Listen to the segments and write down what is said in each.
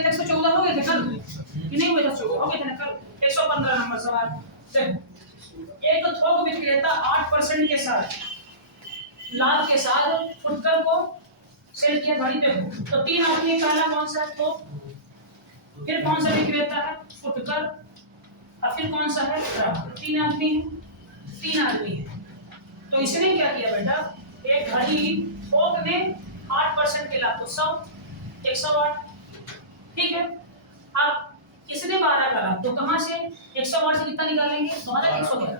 गए थे 114 हो गए थे कल कि नहीं हुए थे 114 हो गए थे ना कल 115 नंबर सवाल। देखो एक थोक विक्रेता 8% के साथ लाभ के साथ फुटकर को सेल किया गाड़ी पे। तो तीन आदमी पहला कौन सा है थोक, फिर कौन सा विक्रेता है फुटकर, और फिर कौन सा है ग्राहक। तीन आदमी है। तो इसने क्या किया बेटा, एक घड़ी थोक ने 8% के लाभ तो 108, ठीक है। अब किसने 12 करा तो कहां से 108 से कितना निकालेंगे 12 112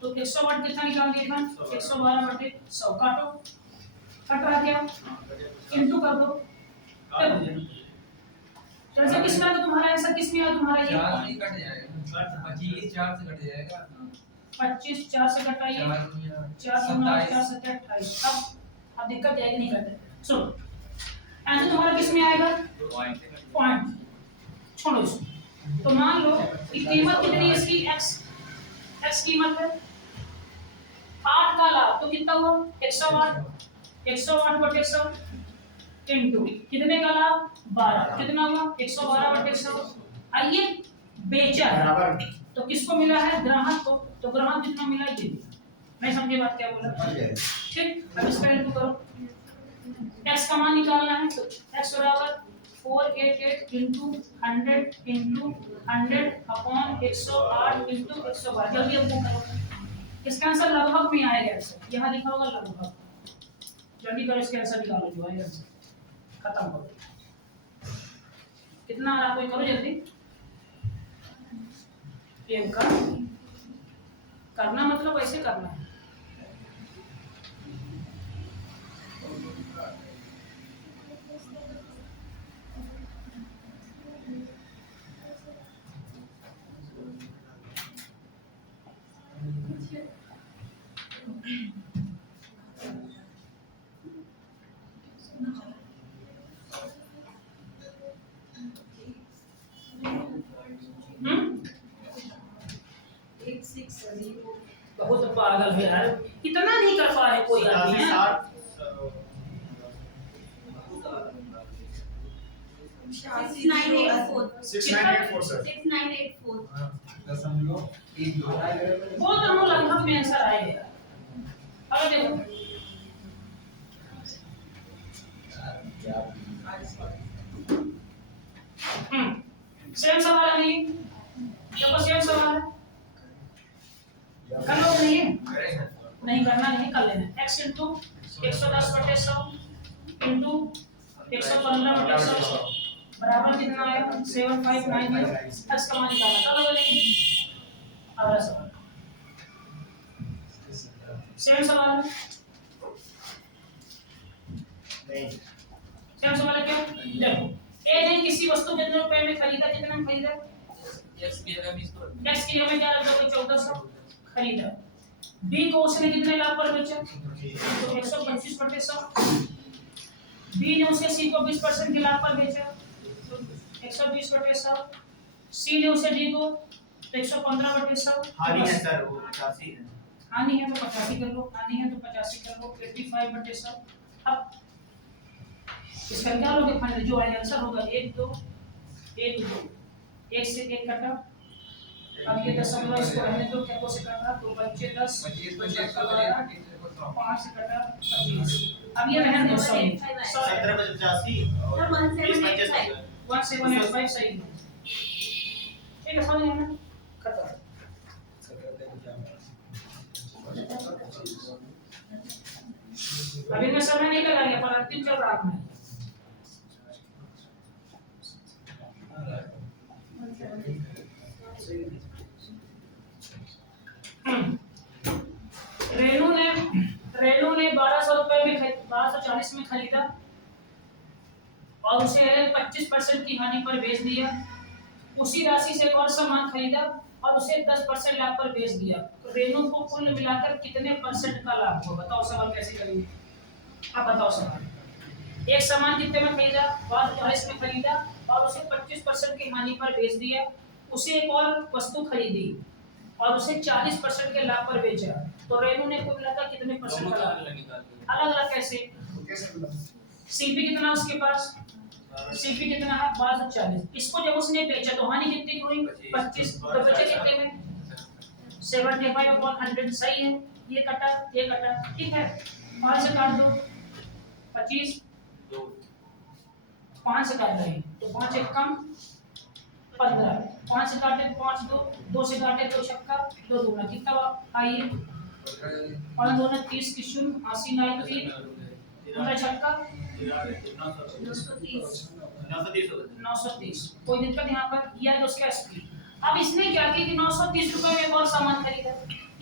तो 108 कितना निकालेंगे हम 112 बटे 100 काटो, कट रहा क्या इनटू कर दो। जैसे किस में तुम्हारा आंसर किस में है तुम्हारा ये 4 नहीं कट जाएगा 25 4 से कट जाएगा 25 4 से कटाइए 4 4 से 28। अब दिक्कत जाएगी नहीं करते। सुनो आंसर तुम्हारा किस में आएगा पॉइंट, छोड़ो इसको। तो मान लो कि कीमत कितनी है इसकी x कीमत है 8 का लाभ तो कितना हुआ 108 बटे 100 इनटू कितने का लाभ 12 कितना हुआ 112 बटे 100। आइए बेचा है तो किसको मिला है ग्राहक को, तो ग्राहक कितना मिला ये नहीं समझे बात क्या बोला ठीक। अब इसका इनटू करो, x का मान निकालना है तो x बराबर 488 into 100 into 100 upon 108 into 112। जल्दी अब करो, इसका आंसर लगभग में आएगा आंसर यहाँ लिखा होगा लगभग। जल्दी करो इसका आंसर निकालो जो आएगा खत्म करो। कितना आ रहा कोई करो जल्दी, ये करना मतलब ऐसे करना है। बहुत पागल है यार, इतना नहीं कर पा रहे कोई आदमी है। 6984 सर 6984 वो दोनों लगभग में आंसर आएगा। अब देखो सेम सवाल है नहीं, देखो सेम सवाल है कर लो नहीं करना नहीं कर लेना। x इंटू 110 बटे 100 इंटू 115 बटे 100 बराबर कितना आएगा 7590। x का मान निकालना कर लो नहीं। अगला सवाल सेम सवाल है नहीं सेम सवाल है क्या। देखो a ने किसी वस्तु कितने रुपए में खरीदा, कितने में खरीदा x की जगह 20 पर x की हमें क्या रख दोगे 1400 खरीदा। b को उसने कितने लाख पर बेचा तो 125 बटे 100। b ने उसे c को 20% के लाभ पर बेचा तो 120 बटे 100। c ने उसे d को 115 बटे 100। हानि है सर वो 85 है। हानि है तो 85 कर लो, हानि है तो 85 कर लो 85 बटे 100। अब इसका क्या लोगे फाइनल जो आंसर होगा 1 2 1 2 1 से 1 कटा। अब ये दशमलव इसको रहने दो, क्या को से कटा तो 25 10 25 का 5 से कटा 25। अब ये रहने दो 17 बटे 85 और 1785 सही है ठीक है समझ गए ना खत्म। अभी मैं समय नहीं लगाएंगे पर अंतिम चल रहा है। रेनू ने 1200 रुपए में 1240 में खरीदा और उसे 25% की हानि पर बेच दिया। उसी राशि से एक और सामान खरीदा और उसे 10% लाभ पर बेच दिया। तो रेनू को कुल मिलाकर कितने परसेंट का लाभ होगा बताओ। सवाल कैसे करेंगे आप बताओ। सवाल एक सामान कितने में खरीदा 1240 में खरीदा और उसे 25% की हानि पर बेच दिया। उसे एक और वस्तु खरीदी और उसे 40% के लाभ पर बेचा। तो रेनू ने कुल मिलाकर कितने परसेंट का लाभ। अलग अलग कैसे सीपी कितना उसके पास सीपी कितना है 1240। इसको जब उसने बेचा तो हानि कितनी हुई 25, तो बचे कितने में 75/100। सही है, ये कटा ठीक है। 5 से काट दो 25, 5 से काट रहे हैं तो 5 एक कम 15, 5 से काटे 5 2 से काटे 2 छक्का 2 दूना कितना आइए 5 2 30 की शून्य 80 9 3 15 छक्का 930। कोई दिक्कत यहाँ पर किया जो उसका एसपी। अब इसने क्या किया कि 930 रुपए में एक और सामान खरीदा,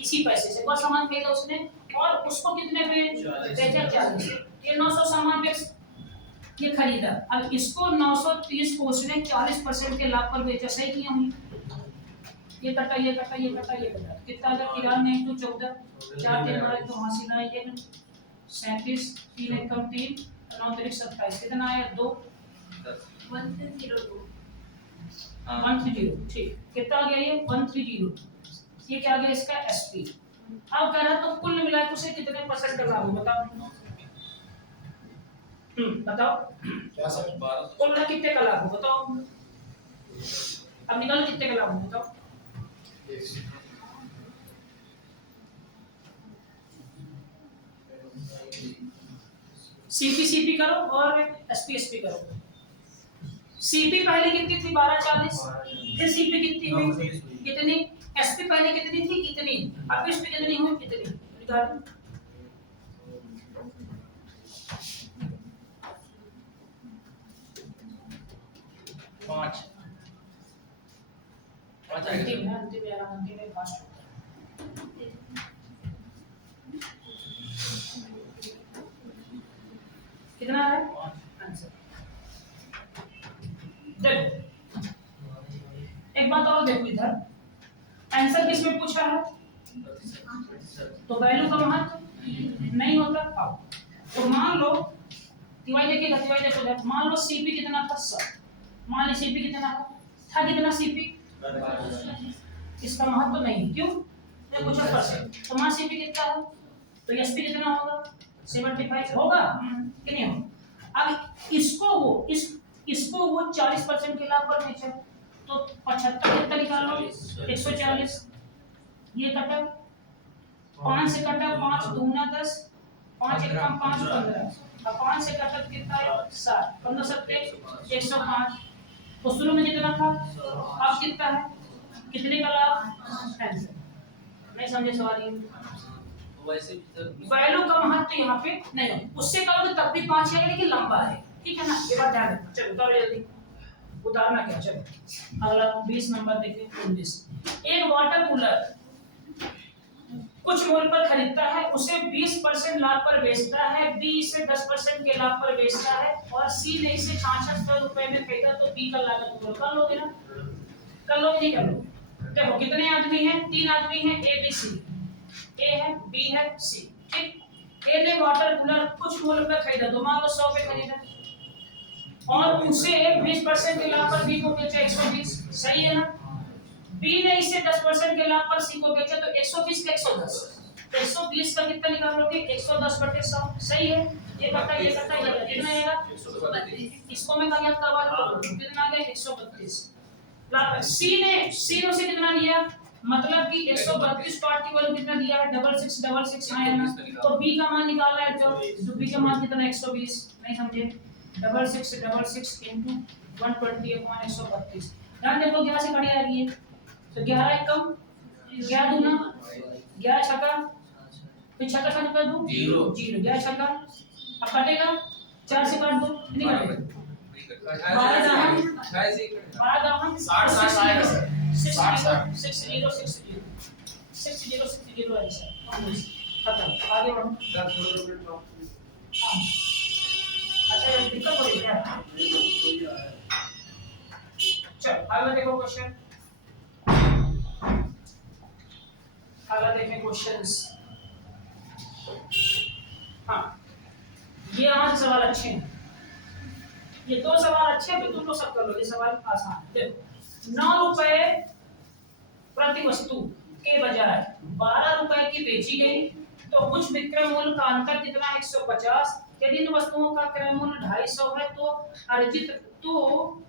इसी पैसे से और सामान खरीदा उसने और उसको कितने में बेचा 40। ये 900 सामान पे ये खरीदा। अब इसको 930 को उसने 40% के लाभ पर बेचा। सही किया हमने, ये कटा कितना आ गया 93 × 14 4 3 12 तो 80 9 ये 37 3 1 कम 3 9 3 27 कितना आया 2 130। ठीक, कितना आ गया ये 130। ये क्या आ गया इसका एसपी। अब कह रहा तो कुल मिला के उसे कितने परसेंट का लाभ हो बताओ। बताओ क्या सर? कुल मिला कितने का लाभ हो बताओ। अब निकालो कितने का लाभ हो बताओ। सीपी करो और एसपी करो। सीपी पहले कितनी थी 1240, फिर सीपी कितनी हुई कितनी, एसपी पहले कितनी थी इतनी, अब एसपी कितनी हुई कितनी निकालो। अंतिम में फास्ट होता है। कितना है आंसर। देखो एक बात और देखो इधर आंसर किसमें पूछा है तो वैल्यू का महत्व नहीं होता। आओ तो मान लो दिवाई देखिएगा, दिवाई देखो मान लो सीपी कितना था 100, मान लो सीपी कितना था कितना सीपी, इसका महत्व नहीं क्यों मैं पूछा परसेंट। तो मान सीपी कितना है तो एसपी कितना होगा 75 होगा कि नहीं होगा। अब इसको वो 40% के लाभ पर बेचा तो 75 कितना निकाल लो 140। ये कटा 5 से कटा 5 दूना 10 5 एक कम 5 15 अब 5 से कटा कितना है 7 15 7 105। तो शुरू में कितना था अब कितना है कितने का लाभ आंसर नहीं समझे सवाल। ये वैसे वैल्यू का महत्व यहाँ पे नहीं है, उससे कहोगे तब भी 5 है लेकिन लंबा है ठीक है ना। ये बात ध्यान रखना। चलो उतारो जल्दी, उतारना क्या। चलो अगला 20 नंबर देखिए 19। एक वाटर कूलर कुछ मूल्य पर खरीदता है, उसे 20% लाभ पर बेचता है, बी इसे 10% के लाभ पर बेचता है और सी ने इसे 66 रुपए में खरीदा तो बी का लागत कर लोगे ना, कर लोगे नहीं कर लोगे। देखो कितने आदमी हैं 3 आदमी हैं ए बी सी, ए है बी है सी ठीक। ए ने वाटर कूलर कुछ मूल्य पर खरीदा तो मान लो 100 पे खरीदा और उसे 20% के लाभ पर बी को बेचा 120। सही है ना। बी ने इसे 10% के लाभ पर सी को बेचा तो 120 का 110 तो 120 का कितना निकालोगे 110/100। सही है। ये कटा कितना आएगा 132। इसको मैं क्या करवा दूं कितना आ गया 132। सी ने उसे कितना लिया मतलब कि 132 पार्ट की वैल्यू कितना दिया है 6666 आया ना। तो बी का मान निकालना है तो बी का मान कितना 120 नहीं समझे 6666 into 120/132। ध्यान देखो 11 से कट जाएगी तो 11 एक कम 11 दूना 11 छक्का फिर छक्का से निकाल दो 0 11 छक्का अब कटेगा 4 से काट दो नहीं कटेगा 12 दाहन 60 आएगा सर 60 आंसर खत्म। आगे बढ़ो अच्छा दिक्कत हो रही है। चल अगला देखो क्वेश्चन, अगला देखें क्वेश्चंस। हाँ ये 8 सवाल अच्छे हैं, ये 2 सवाल अच्छे हैं तुम लोग सब कर लो, ये सवाल आसान है। देखो 9 रुपए प्रति वस्तु के बजाय 12 रुपए की बेची गई तो कुछ विक्रय मूल्य का अंतर कितना 150 यदि इन वस्तुओं का क्रय मूल्य 250 है तो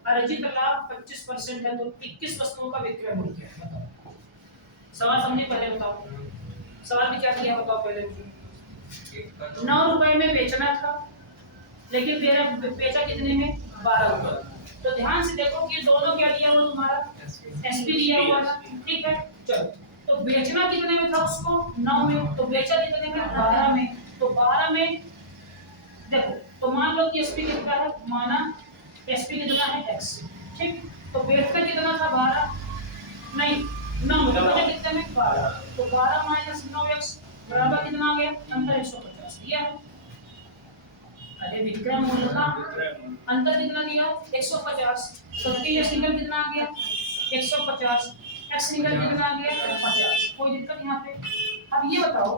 अर्जित लाभ 25% है, तो 21 वस्तुओं का विक्रय मूल्य क्या है बताओ। सवाल समझे पहले बताओ, सवाल में क्या दिया बताओ पहले। 9 रुपए में बेचना था, लेकिन मेरा बेचा कितने में 12 रुपए। तो ध्यान से देखो कि दोनों क्या दिया हुआ तुम्हारा एसपी दिया हुआ है, ठीक है। चलो, तो बेचना कितने में था उसको 9 में, तो बेचा कितने में 12 में, तो 12 में देखो, तो मान लो कि एसपी कितना है, माना एसपी कितना है x, ठीक। तो बेचना कितना था 12, नहीं 9 में, तो बेचा कितने में 12, तो 12 माइनस 9x बराबर कितना आ गया, अंतर 150 दिया है। अरे विक्रय मूल्य का अंतर कितना दिया 150, तो 3x निकल कितना आ गया 150, x निकल कितना आ गया 50, कोई दिक्कत यहाँ पे। अब ये बताओ,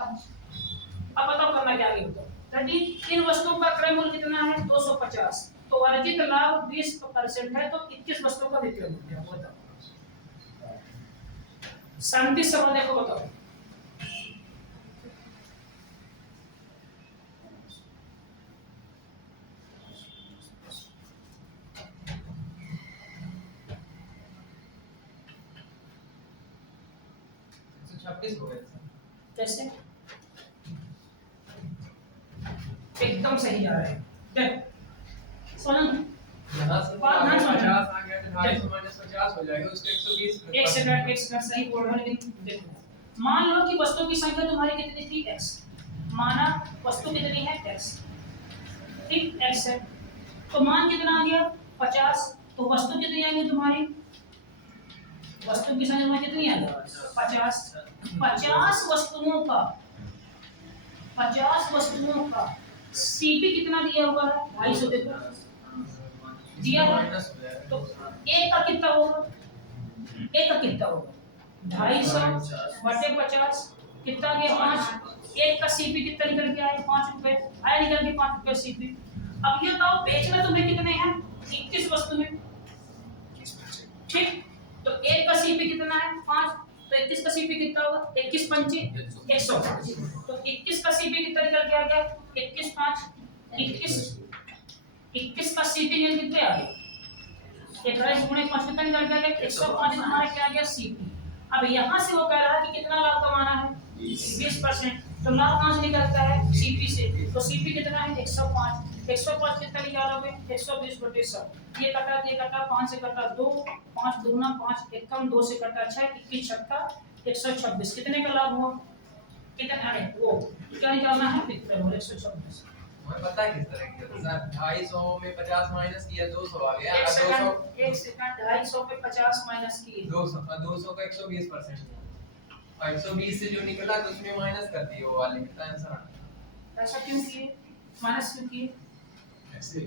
अब बताओ करना क्या है बताओ। यदि इन वस्तुओं का क्रय मूल्य कितना है 250, तो अर्जित लाभ 20% है, तो 21 वस्तुओं का विक्रय मूल्य है बताओ। शांति से देखो बताओ। कैसे एकदम सही जा रहे हैं, देखो सुनो यहाँ से बात ना समझो। 50 आ गया तो 250 माइनस 50 हो जाएगा, उसका 120 एक सेकंड सही बोल रहा है, लेकिन देखो मान लो कि वस्तु की संख्या तुम्हारी कितनी थी x, माना वस्तु कितनी है x, ठीक x है, तो मान कितना आ गया 50, तो वस्तु कितनी आ गई तुम्हारी, वस्तु की संख्या तुम्हारी कितनी आ गई 50। 50 वस्तुओं का सीपी कितना दिया हुआ है 250, देखो दिया है, तो एक का कितना होगा, एक का कितना होगा 250 बटे 50 कितना आ गया 5, एक का सीपी कितना निकल के आया 5 रुपए, आया निकल के 5 रुपए सीपी। अब ये बताओ बेचना तुम्हें कितने हैं 21 वस्तु में, ठीक। तो एक का सीपी कितना है 5, तो 21 का सीपी कितना होगा 21 पंचे 105, तो 21 का सीपी कितना निकल के आ गया 21 5 21 का सीपी निकल कितने आ गया 21 गुणे 5 कितना निकल के आ गया 105, हमारा क्या आ गया सीपी। अब यहाँ से वो कह रहा है कि कितना लाभ कमाना है 20%, तो लाभ कहाँ से निकलता है सीपी से, तो सीपी कितना है 105, 105 कितना निकालोगे 120 बटे 100, ये कटा 5 से कटा 2, 5 दूना 5, एक कम 2 से कटा 6, 21 छक्का 126, कितने का लाभ हुआ, कितना है वो क्या निकालना है विक्रय मूल्य 126। हमें पता है किस तरह किया था सर, 250 में 50 माइनस किया 200 आ गया, एक 200 सेकंड 250 पे 50 माइनस किए 200 का 120% हुआ, और 120 से जो निकला तो उसमें माइनस कर दिए वो वाले, कितना आंसर आना। ऐसा क्यों किए, माइनस क्यों किए, ऐसे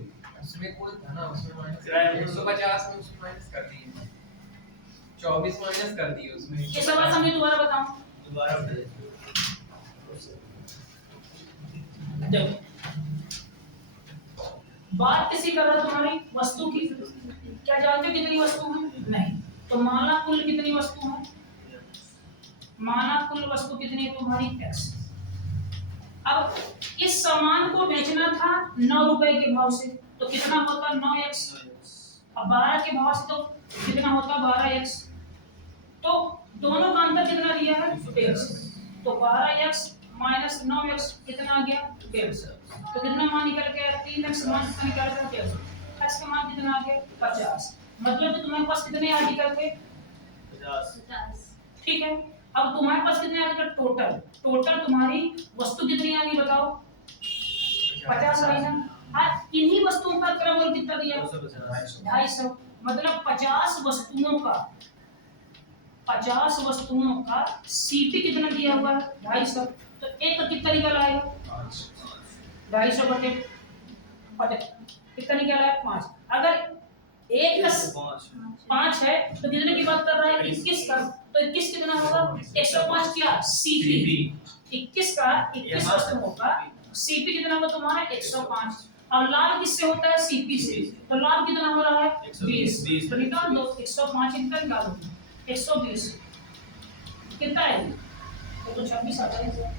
उसमें कोई था ना, उसमें माइनस 150 में उसमें माइनस कर दिए, 24 माइनस कर दिए उसमें। ये सवाल समझे दोबारा बताऊं, दोबारा बताइए। देखो बात किसी कर रहा तुम्हारी वस्तु की, क्या जानते हो कितनी वस्तु है नहीं, तो माना कुल कितनी वस्तु है, माना कुल वस्तु कितनी है तुम्हारी x। अब इस सामान को बेचना था 9 रुपए के भाव से, तो कितना होता 9x, अब 12 के भाव से तो कितना होता 12x, तो दोनों का अंतर कितना दिया है 1.5, तो 12x माइनस 9x कितना आ गया 1.5, तो कितना मान निकल के 3x मान कितना निकल के 1.5, x का मान कितना आ गया 50, मतलब तुम्हारे पास कितने आ निकल के 50, ठीक है। अब तुम्हारे पास कितने आ गए टोटल तुम्हारी वस्तु कितनी आ गई बताओ 50 आई ना। हाँ, इन्हीं वस्तुओं का क्रय मूल्य कितना दिया 250, मतलब 50 वस्तुओं का सीपी कितना दिया हुआ है 250, तो एक का कितना निकल आएगा 250 बटे कितना निकल आएगा 5, अगर एक का 5 है तो कितने की बात कर रहा है 21 का, तो 21 कितना होगा 105 क्या सीपी, 21 का 21 वस्तुओं का सीपी कितना होगा तुम्हारा 105, और लाभ किससे होता है सीपी से, तो लाभ कितना हो रहा है 20, तो निकाल दो 105 इनका निकाल दो 120 कितना है तो 26 आता है।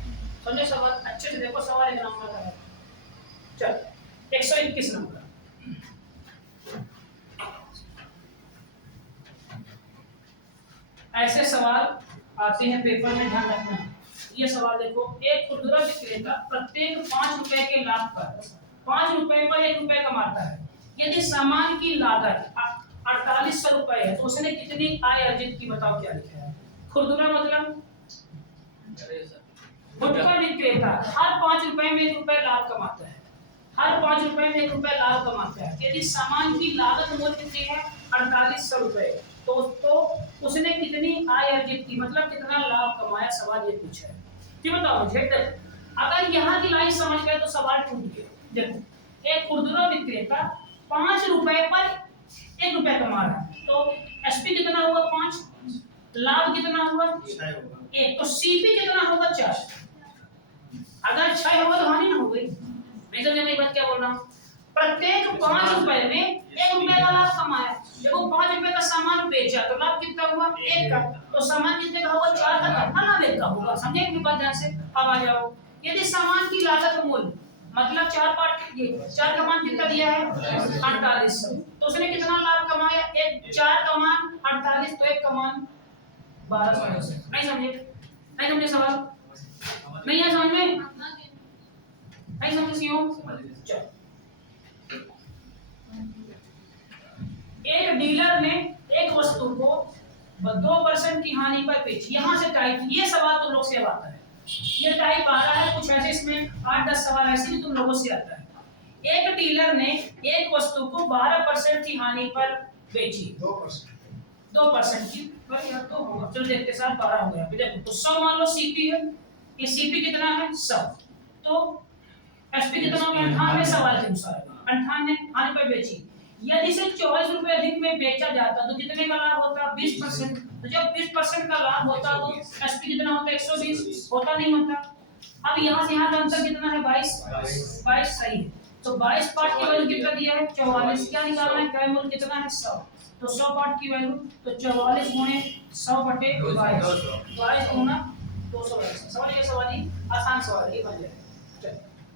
समझे सवाल अच्छे से देखो, सवाल एक नंबर का है। चल 121 नंबर। ऐसे सवाल आते हैं पेपर में, ध्यान रखना। ये सवाल देखो, एक खुदरा विक्रेता प्रत्येक 5 रुपए के लाभ पर 5 रुपए पर 1 रुपए कमाता है। यदि सामान की लागत 4800 रुपए है तो उसने कितनी आय अर्जित की, बताओ क्या लिखा है। खुदरा मतलब गुटखा विक्रेता हर 5 रुपए में 1 रुपए लाभ कमाता है, हर 5 रुपए में 1 रुपए लाभ कमाता है। यदि सामान की लागत मूल्य कितनी है 4800 रुपए, तो उसने कितनी आय अर्जित की, मतलब कितना लाभ कमाया, सवाल ये पूछा है। कि बताओ मुझे, अगर यहाँ की लाइन समझ गए तो सवाल टूट गया। देखो, एक खुदरा विक्रेता 5 रुपए पर 1 रुपए कमा रहा है, तो एसपी कितना हुआ 5, लाभ कितना हुआ 1, तो सीपी कितना होगा 4। अगर 6 होगा तो हानि ना हो गई। मैं समझ नहीं बात क्या बोल रहा हूँ। प्रत्येक 5 रुपए में 1 रुपए का लाभ कमाया। देखो 5 रुपए का सामान बेचा तो लाभ कितना हुआ 1 का, तो सामान कितने का होगा 4 का, कितना लाभ 1 का होगा। समझे कि बात ध्यान से। अब आ जाओ, यदि सामान की लागत मूल्य मतलब 4 पार्ट, ये 4 का मान कितना दिया है 4800, तो उसने कितना लाभ कमाया 1, 4 का मान 48, तो 1 का मान 1200। नहीं समझे, नहीं समझे सवाल, नहीं है समझ में, नहीं समझ क्यों। चलो, एक डीलर ने एक वस्तु को 2% की हानि पर बेची। यहां से टाइप, ये सवाल तुम लोग से अब आता है, ये टाइप आ रहा है कुछ ऐसे, इसमें 8-10 सवाल ऐसे भी तुम लोगों से आता है। एक डीलर ने एक वस्तु को 12% की हानि पर बेची, 2% की, यार तो होगा, चलो देखते साथ 12 हो गया। देखो तो 100 मान लो सीपी है, ये सीपी कितना है 100, तो एसपी कितना होगा 98। सवाल के अनुसार 98 हानि पर बेची। यदि से 24 रुपए अधिक में बेचा जाता तो कितने का लाभ होता 20%। तो जब 20% का लाभ होता तो एसपी कितना होता 120, होता नहीं होता। अब यहां से यहां का अंतर कितना है 22 सही है। तो 22 पार्ट की वैल्यू कितना दिया है 44। क्या निकालना है, क्रय मूल्य कितना है 100, तो 100 पार्ट की वैल्यू तो 44 गुणे 100 बटे 22, 22 गुना 222। सवाल ये सवाल ही आसान सवाल है, ये बन जाएगा।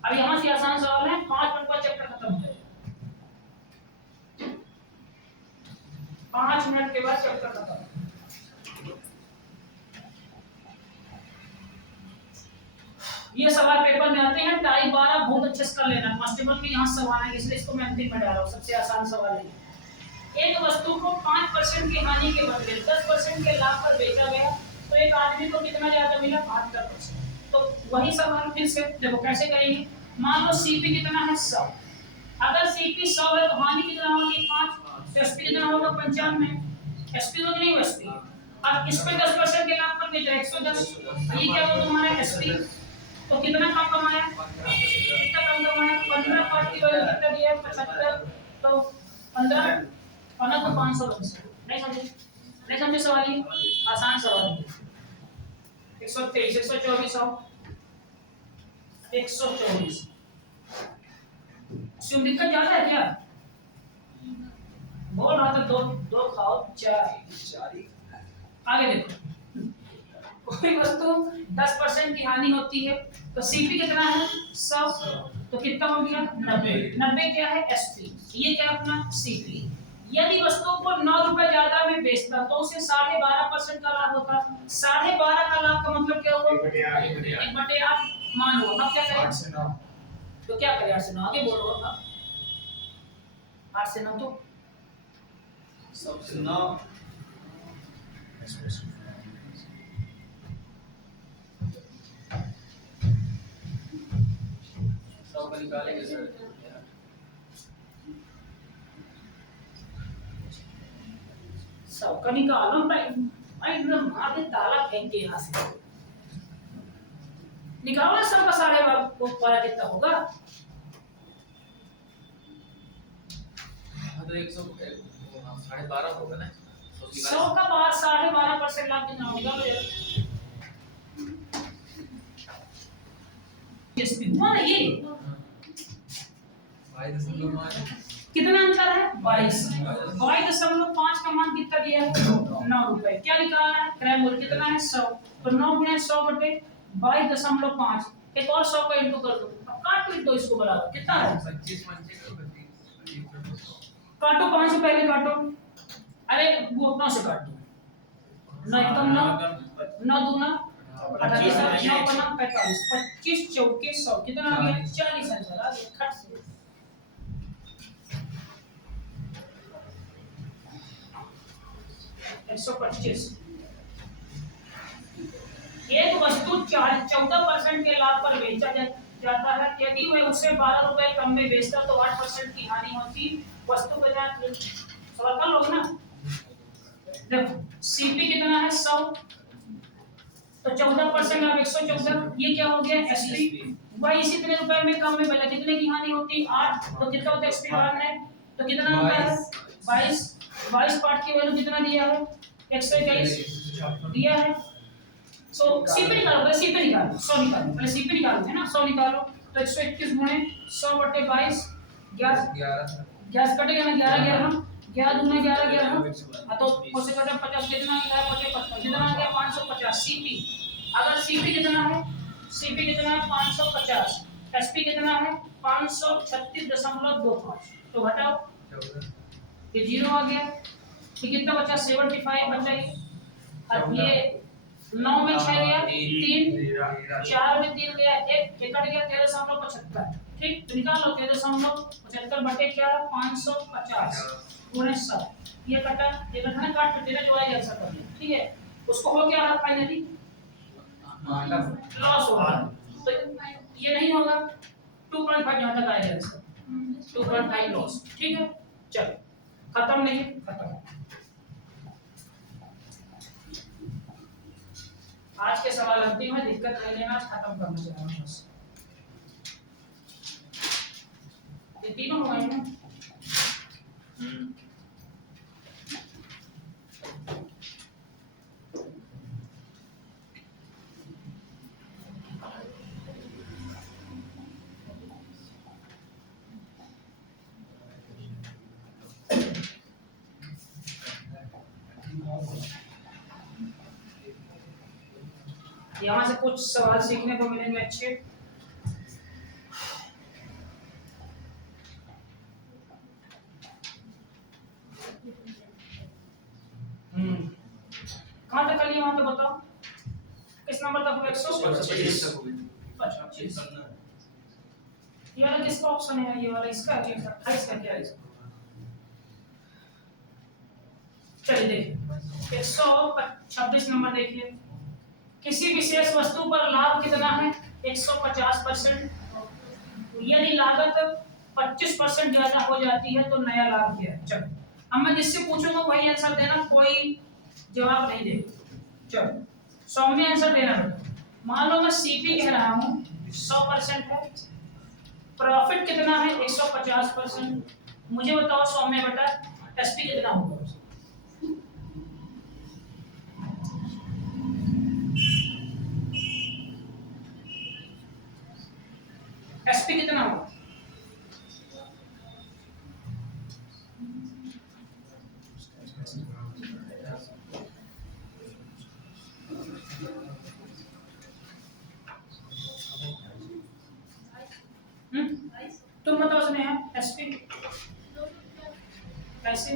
अब यहां से आसान सवाल है, 5 मिनट का चैप्टर खत्म हो जाएगा। 5 मिनट के बाद चैप्टर खत्म। ये सवाल पेपर में आते हैं टाइप 12, बहुत अच्छे से कर लेना। कांस्टेबल के यहाँ सवाल है, इसलिए इसको मैं अंतिम में डाला हूँ, सबसे आसान सवाल है। एक वस्तु को 5% की हानि के बदले 10% के लाभ पर बेचा गया, तो एक आदमी को कितना ज्यादा मिला 72%। तो वही सवाल फिर से देखो कैसे करेंगे। मान लो सीपी कितना है 100, अगर सीपी 100 है तो हानि कितना होगी 5, एसपी कितना होगा 95, एसपी तो नहीं एसपी। अब इस पे 10% के लाभ पर बेचा 110, ये क्या हुआ तुम्हारा एसपी, तो कितना कम कमाया, कितना कम कमाया 15 पार्ट की वैल्यू कितना दिया 75, तो 15 तो 500 नहीं समझे, नहीं समझे सवाल ये आसान सवाल है। 123 124 124 इसमें दिक्कत ज्यादा है क्या, बोल रहा था दो खाओ 4 आगे देखो। कोई वस्तु 10% की हानि होती है तो सीपी कितना है 100, तो कितना हो गया 90 क्या है एसपी, ये क्या अपना सीपी। यदि वस्तु को 9 रुपए ज्यादा में बेचता तो उसे 12.5% का लाभ होता। 12.5 का लाभ का मतलब क्या हुआ 1/8 मान हुआ। अब क्या करें 8 से 9, तो क्या करें 8 से 9 आगे बोलो। अब 8 से 9 तो सबसे 9 सब निकालेंगे सर। सबका निकालो भाई, एकदम आधे ताला फेंक के यहाँ से निकालो सबका 12.5 कितना होगा। तो 112 होगा ना, 100 का 12.5% लाभ कितना निकालो यार। हुआ ना ये, कितना अंतर है 22.5 का मान कितना दिया है 9 रुपए। क्या निकालना है, क्रय मूल्य कितना है 100, तो 9 गुणे 100 बटे 22.5। एक और 100 का इंटू कर दो, काट पीट दो इसको बराबर, कितना है 25 पंचे का 32 काटो 5 से पहले काटो, अरे वो अपना से काट दो, 9 एकम 9, 9 दूना 28, 9 पन्ना 45, 25 चौके 100, कितना आ गया 40 आंसर आ गया खट से। सौ 25। एक वस्तु 14% के लाभ पर बेचा जाता है, यदि वह उसे 12 रुपए कम में बेचता तो 8% की हानि होती। वस्तु बाजार सवाल कर लोगे ना, देखो सीपी कितना है 100, तो 14% ऑफ 114, ये क्या हो गया एसपी, वह इसी इतने रुपए में कम में बेचा, कितने की हानि होती 8, तो कितना होता है एसपी 1 है, तो कितना होता है 22 पार्ट की वैल्यू कितना दिया है 121 दिया है। सो सीपी निकालो, पहले सीपी निकालो 100 निकालो, पहले सीपी निकालो है ना 100 निकालो, तो 121 गुणे 100/22 11 कटेगा ना 11 11 दूना 11 11 तो उससे कटा 50 कितना आ गया 55 कितना आ गया 550 सीपी। अगर सीपी कितना है 550, एसपी कितना है 536.25, तो घटाओ ये 0 आ गया, ये कितना बचा 75 बचा ये, अब ये 9 में 6 गया 3, 4 में 3 गया 1 कट गया 13.75, ठीक, तो निकालो 13.75 बटे क्या 550 गुणे 100, ये कटा ना काट के तेरा जो आएगा आंसर कर दिया, ठीक है। उसको हो गया फाइनली लॉस हो रहा, तो ये नहीं होगा 2.5 यहां तक आएगा आंसर 2.5 लॉस, ठीक है। चलो खत्म नहीं खत्म, आज के सवाल अंतिम है, दिक्कत नहीं लेना, आज खत्म करना चाह रहा हूं बस, ये तीनों हुए हैं। यहाँ से कुछ सवाल सीखने को मिलेंगे अच्छे। कहाँ तक करिए वहां पे बताओ, किस नंबर तक 125 ये वाला किसका ऑप्शन है, ये वाला इसका है 28 का क्या है इसका, चलिए देखिए 126 नंबर देखिए, किसी विशेष वस्तु पर लाभ कितना है 150%, यदि लागत 25% ज्यादा हो जाती है तो नया लाभ क्या है। चलो अब मैं जिससे पूछूंगा वही आंसर देना, कोई जवाब नहीं देगा, चलो 100 में आंसर देना बेटा। मान लो मैं सीपी कह रहा हूं 100% है, प्रॉफिट कितना है 150%, मुझे बताओ 100 में बेटा एसपी कितना होगा, एसपी कितना होगा, तुम बताओ स्नेहा एसपी कैसे,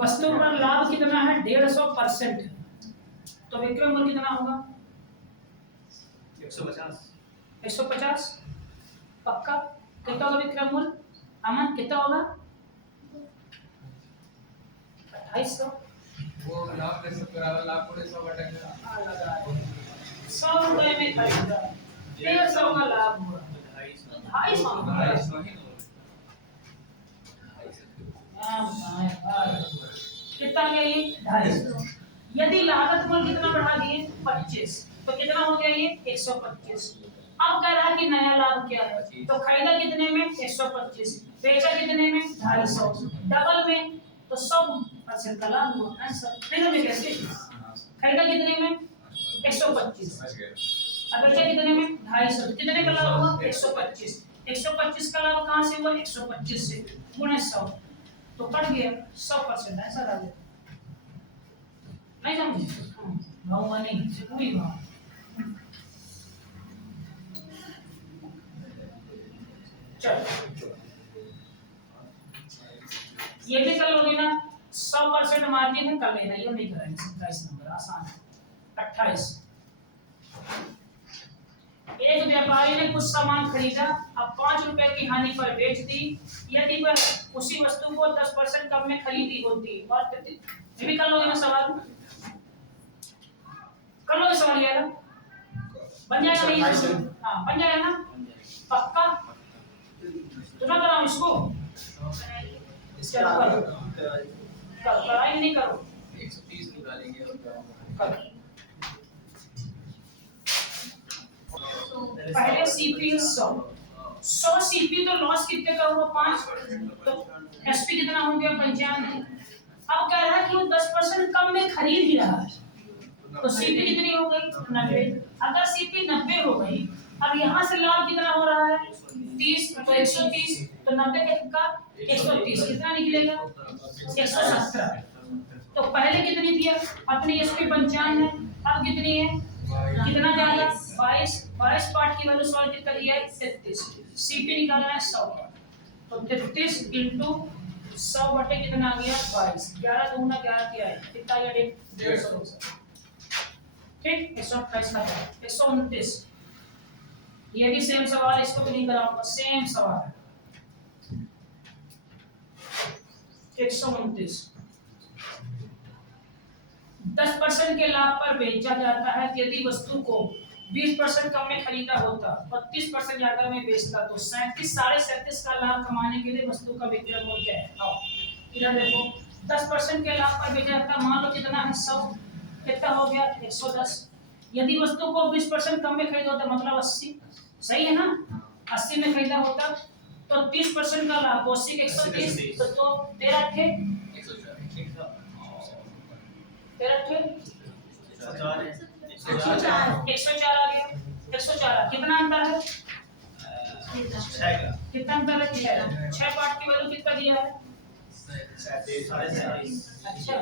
वस्तु पर लाभ कितना है 150%, तो विक्रय मूल्य कितना होगा 150 पक्का, कितना होगा विक्रय मूल्य अमन कितना होगा 2800, वो लाभ कैसे करावा, लाभ पूरे 100 बटेगा 100 रुपए में खरीदा 150 का लाभ हुआ 250 कितना गया ये 250, यदि लागत मूल्य कितना बढ़ा दिए 25, तो कितना हो गया ये 125। अब कह रहा है कि नया लाभ क्या है, तो खरीदा कितने में 125, बेचा कितने में 250, डबल में तो 100% का लाभ हुआ आंसर, देखो मैं कैसे खरीदा कितने में 125, अब बेचा कितने में 250, कितने का लाभ हुआ 125, 125 का लाभ कहां से हुआ 125 से गुणे 100, तो कट गया 100% आंसर आ गया। नहीं समझे? भाऊंगा नहीं से पूरी भाव। चलो ये भी कर लोगे ना, 100% मार्जिन है, कर लेना, ये नहीं कराएंगे। 27 नंबर आसान है। 28 एक व्यापारी ने कुछ सामान खरीदा, अब 5 रुपए की हानि पर बेच दी। यदि वह उसी वस्तु को 10% कम में खरीदी होती और ये भी कर लोगे ना सवाल? कर लोगे सवाल ये ना? बन जाएगा नहीं? हाँ बन जाएगा ना पक्का? तो ना कराऊं इसको? चलो करो, कराई नहीं करो 130 निकालेंगे। करो। पहले सीपी 100 सीपी तो लॉस कितने का हुआ? 5, तो एसपी कितना हो गया? 95। अब कह रहा है कि वो 10% कम में खरीद ही रहा है, तो सीपी कितनी हो गई? 90। अगर सीपी 90 हो गई, अब यहाँ से लाभ कितना हो रहा है? 30, तो 130, तो 90 का 130 कितना निकलेगा? 117। तो पहले कितनी थी अपनी एसपी? 95। अब कितनी है? कितना जाएगा? 22 पार्ट की वैल्यू सॉल्व कितना दिया है? 33। सीपी निकालना है 100 का, तो 33 इंटू 100 बटे कितना आ गया? 22। 11 दूना 11 किया है कितना आ गया? 150। ठीक, 128 का 129। ये भी सेम सवाल, इसको भी नहीं कराऊंगा, सेम सवाल है। 129 10% के लाभ पर बेचा जाता है। यदि वस्तु को 20% कम में खरीदा होता और 30% ज्यादा में बेचता तो 37.5 का लाभ कमाने के लिए वस्तु का विक्रय मूल्य क्या है? आओ इधर देखो, 10% के लाभ पर बेचा जाता, मान लो कितना है? 100। कितना हो गया? 110। यदि वस्तु को 20% कम में खरीदा होता मतलब 80, सही है ना? 80 में खरीदा होता तो 30% का लाभ, 80 के 130, तो 13 थे 104 आ गया। 104 कितना अंतर है? कितना अंतर है? 6 पार्ट की वैल्यू कितना दिया है? अच्छा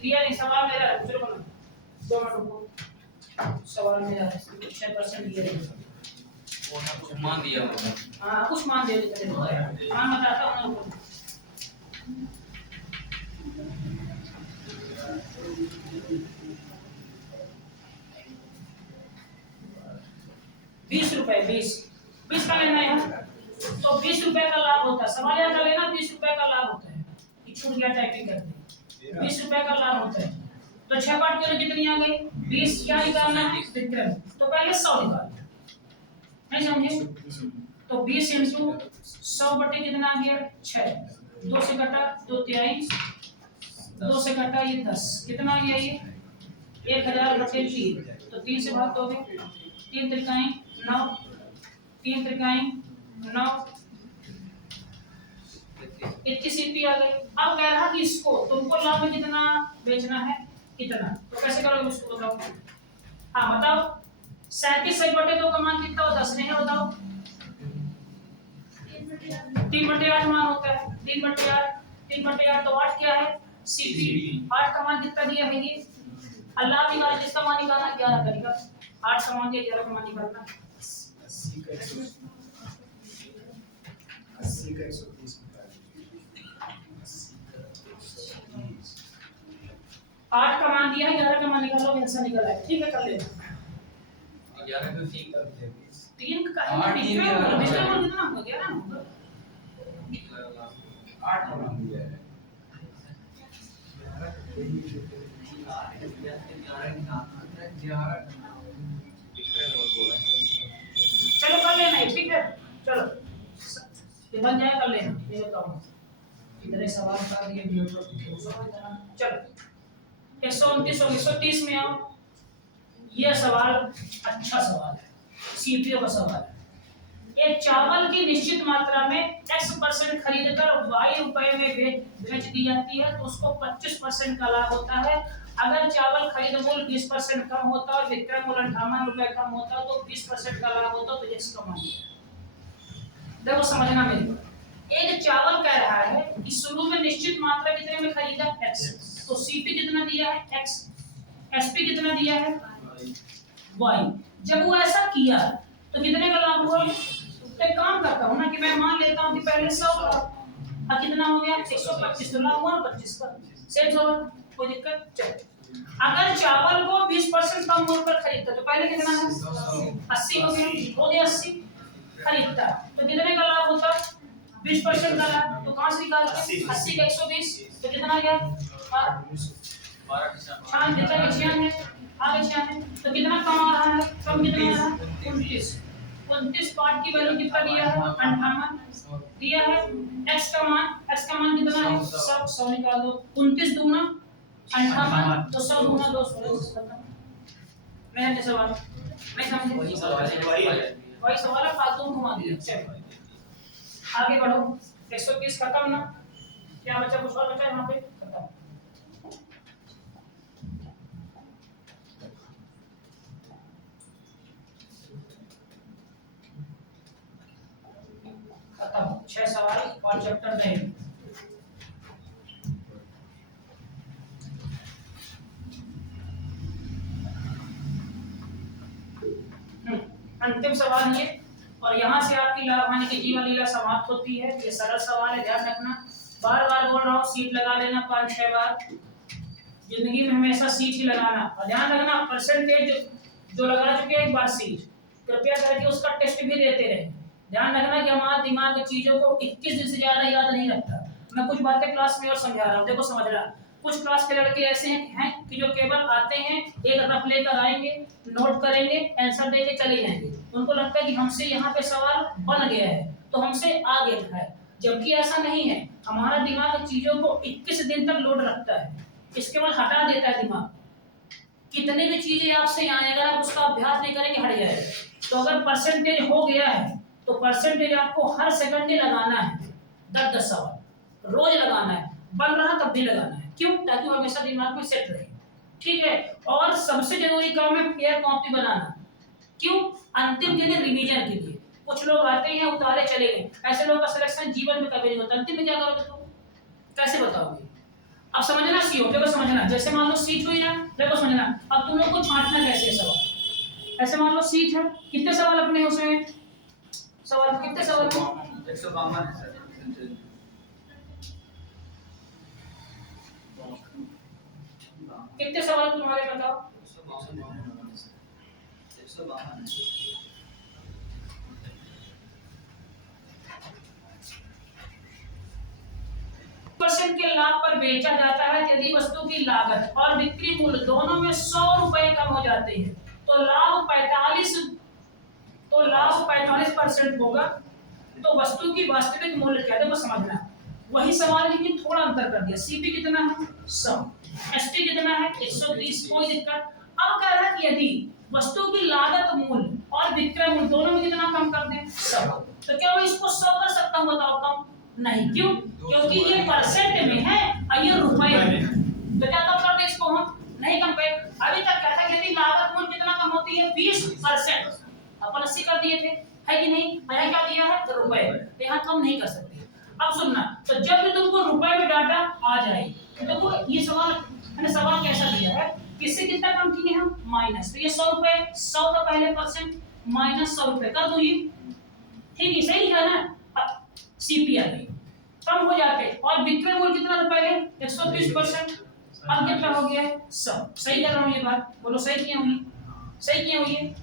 दिया नहीं, सवाल मेरा है, चलो बोलो 2 मिनट रुको, सवाल मेरा है। 6% दिया है, कुछ मान दिया होगा। हाँ कुछ मान दे देते हैं। हाँ बताता हूँ ना, 20 रुपए, 20 का लेना है, तो 20 रुपए का लाभ होता है। सवाल याद कर लेना, 20 रुपए का लाभ होता है। छूट गया टाइपिंग करते, 20 रुपए का लाभ होता है। तो 6 पार्ट की कितनी आ गई? 20। क्या निकालना है? विक्रय। तो पहले 100 निकाल, नहीं समझे? तो 20 इंटू 100 बटे कितना आ गया? 6। 2 से कटा 2 23, 2 से कटा ये 10, कितना आ गया ये? 1000 बटे 3, तो 3 से भाग दोगे, 3 त्रिकाई 9, 3 त्रिकाई 9, इतनी सीपी आ गई। अब कह रहा कि इसको तुमको लाभ में कितना बेचना है? कितना? तो कैसे करोगे उसको बताओ? हाँ बताओ, 37 सही बटे 2 का मान कितना होता है? 10 नहीं है, बताओ। 3/8 मान होता है, 3/8 तो 8 क्या है? सीपी। 8 का मान कितना दिया है? ये अल्लाह निकाल, जिसका मान निकालना 11 करेगा। 8 का मान दिया, 11 का मान निकालना 80 का 130 8 का मान दिया, 11 का मान निकालो, ऐसा निकला है। ठीक है, कर लेना। 11 को 3 कर दे। 3 का है, कितना हो गया ना? 8 का मान दिया है। चलो कर लेना, ठीक है। चलो ये बन जाए, कर लेना। ये बताओ इधर सवाल कर दिए वीडियो पर। चलो 129 और 130 में आओ। ये सवाल अच्छा सवाल है, सीपीओ का सवाल है। एक चावल की निश्चित मात्रा में x% खरीदकर y रुपए में बेच दी जाती है तो उसको 25% का लाभ होता है। अगर चावल खरीद मूल्य 20% कम होता और विक्रय मूल्य 58 रुपए कम होता तो 20% का लाभ होता, तो x कम आएगा। देखो समझना मेरी बात, एक चावल कह रहा है कि शुरू में निश्चित मात्रा कितने में खरीदा? x, तो सीपी कितना दिया है x, एसपी कितना दिया है y। जब वो ऐसा किया तो कितने का लाभ हुआ? तो एक काम करता हूँ ना कि मैं मान लेता हूँ कि पहले 100 का अब कितना हो गया 125, तो लाभ हुआ 25 का, सेट हो कोई दिक्कत? चल अगर चावल को 20% कम मूल्य पर खरीदता तो पहले कितना है 80 हो गया 80 खरीदता तो कितने का लाभ होता 20% का लाभ, तो कहां से निकालते 80 का 120 तो कितना गया 96 तो कितना कम आ रहा है, कम कितना आ रहा है 29 पार्ट की वैल्यू कितना दिया है 58 दिया है। x का मान कितना है 100 निकाल दो 29 दूना 58 तो 100 दूना 200 मैं सवाल मैं समझे वही सवाल है फालतू घुमा दिया। आगे बढ़ो 130 खत्म ना, क्या बचा कुछ और बचा यहाँ पे खत्म। खत्म 6 सवाल और चैप्टर नहीं। अंतिम सवाल ये, और यहाँ से आपकी लाभ हानि की जीवन लीला समाप्त होती है। ये सरल सवाल है, ध्यान रखना। बार बार बोल रहा हूँ सीट लगा लेना 5-6 बार, जिंदगी में हमेशा सीट ही लगाना। और ध्यान रखना परसेंटेज जो लगा चुके हैं एक बार सीट, कृपया करके उसका टेस्ट भी देते रहे। ध्यान रखना कि हमारा दिमाग चीजों को 21 दिन से ज्यादा याद नहीं रखता। मैं कुछ बातें क्लास में और समझा रहा हूँ, देखो समझना। कुछ क्लास के लड़के ऐसे हैं कि जो केवल आते हैं एक रफ लेकर आएंगे, नोट करेंगे, आंसर देके चले जाएंगे। उनको लगता है कि हमसे यहाँ पे सवाल बन गया है तो हमसे आ गया है, जबकि ऐसा नहीं है। हमारा दिमाग चीजों को 21 दिन तक लोड रखता है, इसके बाद हटा देता है दिमाग। कितनी भी चीजें आपसे आए, अगर आप उसका अभ्यास नहीं करेंगे हट जाएगा। तो अगर परसेंटेज हो गया है तो परसेंटेज आपको हर सेकंड लगाना है, 10-10 सवाल रोज लगाना है, बन रहा तब भी लगाना है। क्यों? ताकि वो हमेशा दिमाग में सेट रहे, ठीक है। और सबसे जरूरी काम है फेयर कॉपी बनाना। क्यों? अंतिम दिन रिवीजन के लिए। कुछ लोग आते हैं उतारे चले गए, ऐसे लोगों का सिलेक्शन जीवन में कभी नहीं होता। अंतिम में क्या करोगे तुम, कैसे बताओगे? अब समझना सीओ, देखो समझना। जैसे मान लो सीट हुई ना, देखो समझना। अब तुम लोग को छांटना कैसे सवाल। ऐसे मान लो सीट है, कितने सवाल अपने उसमें सवाल कितने सवाल 152 है सर। कितने सवाल तुम्हारे बताओ 152 परसेंट के लाभ पर बेचा जाता है यदि वस्तु की लागत और बिक्री मूल्य दोनों में 100 रुपए कम हो जाते हैं तो लाभ 45% होगा। तो वस्तु की वास्तविक मूल्य क्या है वो समझना। वही सवाल लेकिन थोड़ा अंतर कर दिया। सीपी कितना है 100, एसटी कितना है 130, कोई दिक्कत। अब कह रहा है कि यदि वस्तु की लागत मूल्य और विक्रय मूल्य दोनों में कितना कम कर दें 100, तो क्या मैं इसको 100 कर सकता हूँ? बताओ कम नहीं। क्यों? क्योंकि ये परसेंट में है और ये रुपए में। तो क्या कम कर दे इसको? हम नहीं कम कर। अभी तक कहता है यदि लागत मूल्य कितना कम होती है 20%, अपन 80 कर दिए थे, है कि नहीं? मैंने क्या दिया है तो रुपए, तो यहाँ कम नहीं कर सकते। अब सुनना, तो जब भी तुमको रुपए में डाटा आ जाए तो देखो ये सवाल मैंने सवाल कैसा दिया है, किससे कितना कम किए हम माइनस। तो ये 100 रुपए, 100 का पहले परसेंट माइनस 100 रुपए कर दो, ये ठीक है सही है ना। सीपी आ गई, कम हो जाते। और विक्रय मूल्य कितना था पहले 130%, अब कितना हो गया 100। सही कर रहा हूँ ये बात, बोलो सही किए होंगी, सही किए होंगे।